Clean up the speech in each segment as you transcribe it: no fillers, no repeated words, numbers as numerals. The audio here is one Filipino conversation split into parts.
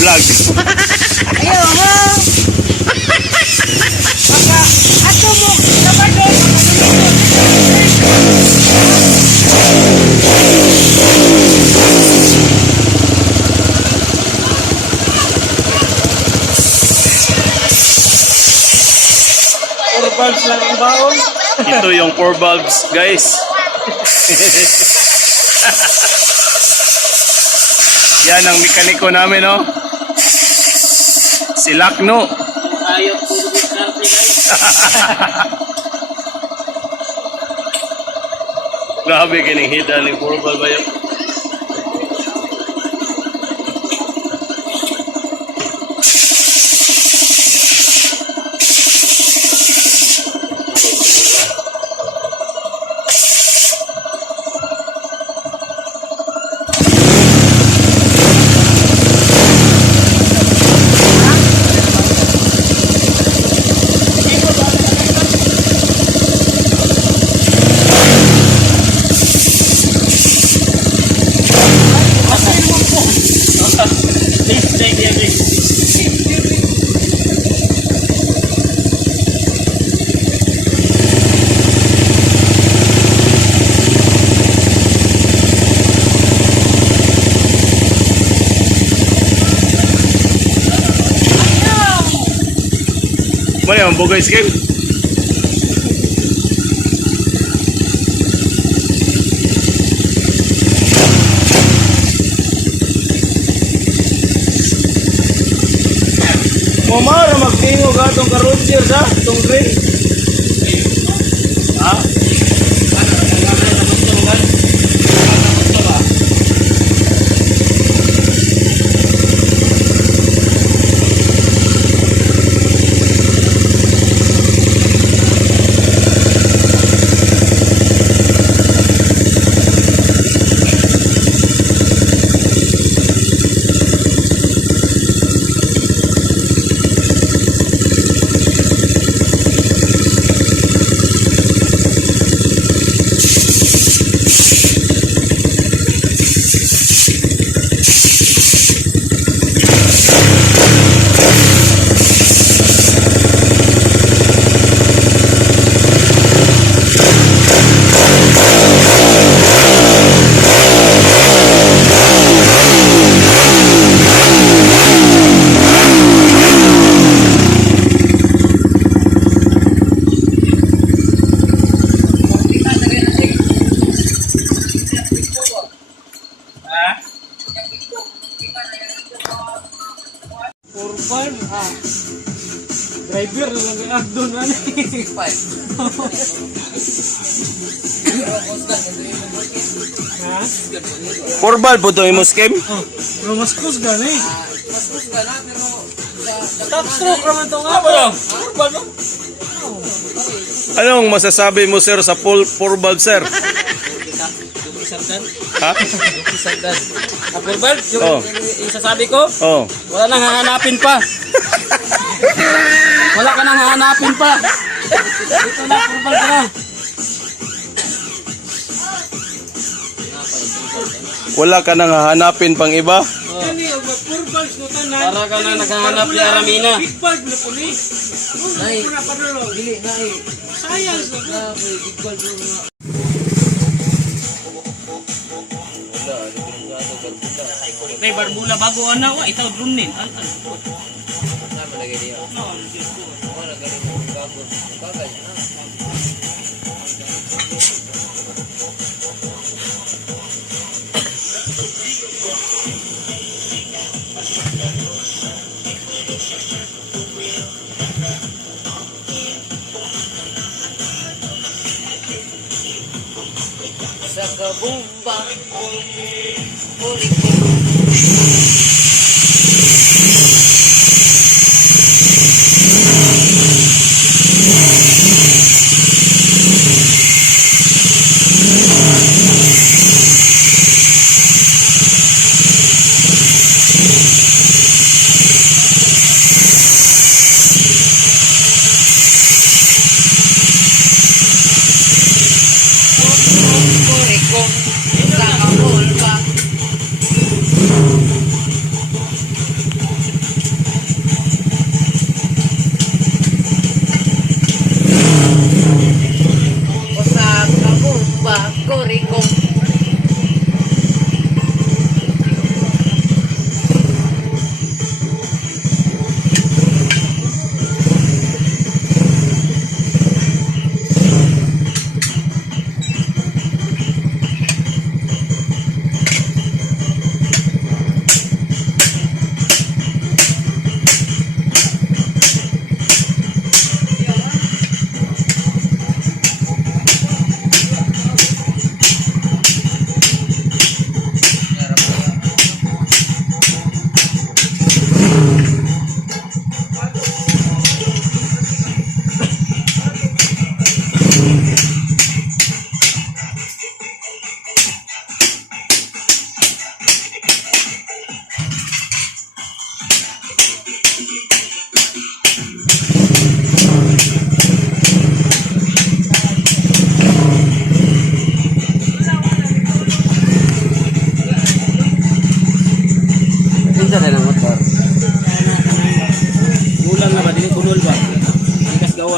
vlog. Ayaw ha. Baka ato mo sabado Bulbs lang ang baon. Ito yung 4 bulbs, guys. Yan ang mekaniko namin, no? Si Lakno. Ayaw po diskarte guys. Grabe kining hita ni 4 bulb ayo. Mana yang boga escape? Mamara magtingo ka itong karotsir sa itong green. Ha? Driver na lang ang doon ano eh. 5. Ha? 4 bulb po ito yung scheme? Pero mas kusga na eh. mas kusga na pero Top stroke naman ito nga ba? Urban no? Anong masasabi mo, sir, sa 4 bulb, sir? Sardan? Ha? Sardan. Apurban? Yung sasabi ko? Oh. Wala nang hahanapin pa. Wala ka nang hahanapin pa. Dito na, apurban ka na. Wala ka nang hahanapin pang iba? Para ka na naghahanap ni Aramina. big bulb na po ni. Nay, dili nay. Sayang na big bulb na. Nay barbula bago ana wa itaw drunin. Sama lagi dia. Mana galing bagus. Bagay na. Sa kabumba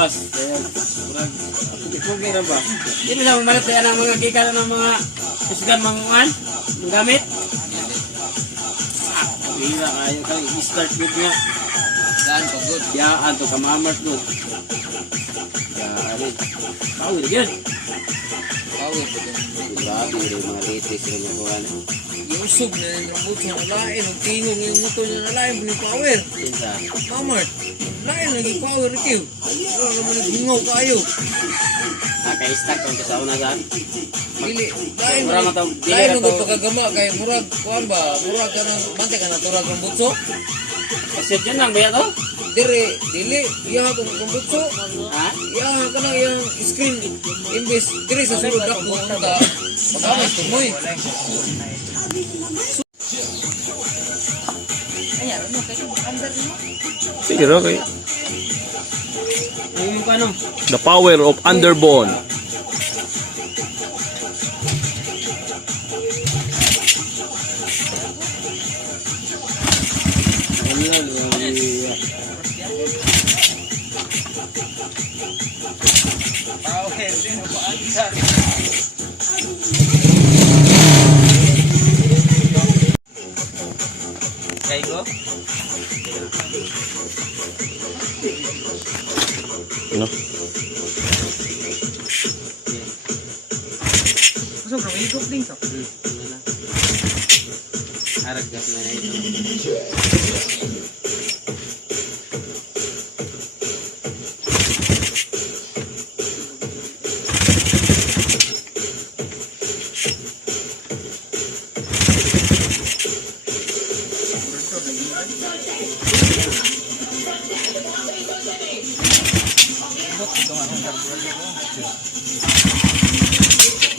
gawas. Kaya, murag, ikugi na ba? Hindi mo na malit yan ang mga gika ng mga isugan manguan, mga gamit. Bihira kayo kayo, i-start good nga. Daan pa good. Yaan to, kamamart good. Yaan, pawin again. Power pa din. Grabe rin mga latest rin yung kuhan. Iusog na yung rambut niya nalain. Ang tingong yung motor niya nalain. Buning power. Pinsa. Mamart. Lain lagi power kiw. Ano naman hingaw kayo. Naka-stack kung sa una saan. Dili. Lain Mura matang, lain mo pagkagama kay murag kuan ba? Murag ka ng bante ka na turag rambutso. Kasi dyan lang, baya to? Dili. Iya ka ng rambutso. Ha? Iya ka ng iyang screen. Imbes. Dili sa sulod ako ka. Pagkamas tumoy. Sige, okay. Ano yung paano? The power of underbone. Kaigo? Ano? Masuk bro, ikot din to. Harap gas na ito.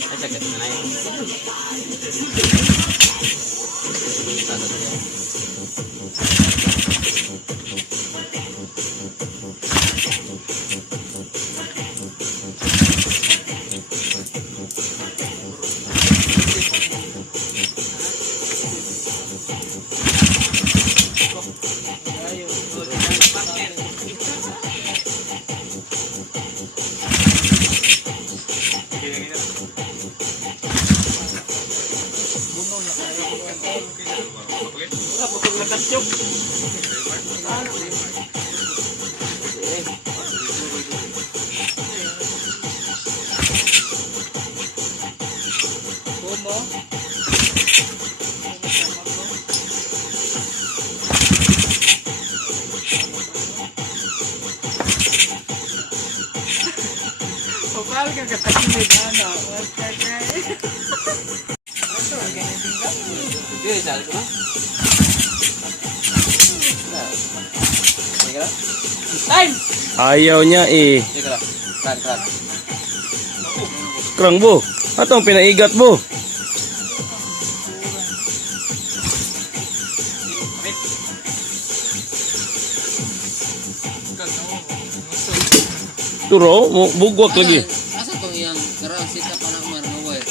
Ay, sakit na ito. Wala, putong nakasyok. Kapal ka katakinig ano. Sige, sali ko na. Sige lang. Time! Ayaw niya eh. Sige lang. Kran. Krang bo. Atong pinaigat bo. Turo, bugwak lagi. Asa tong iyang karang sita pa na marmaway.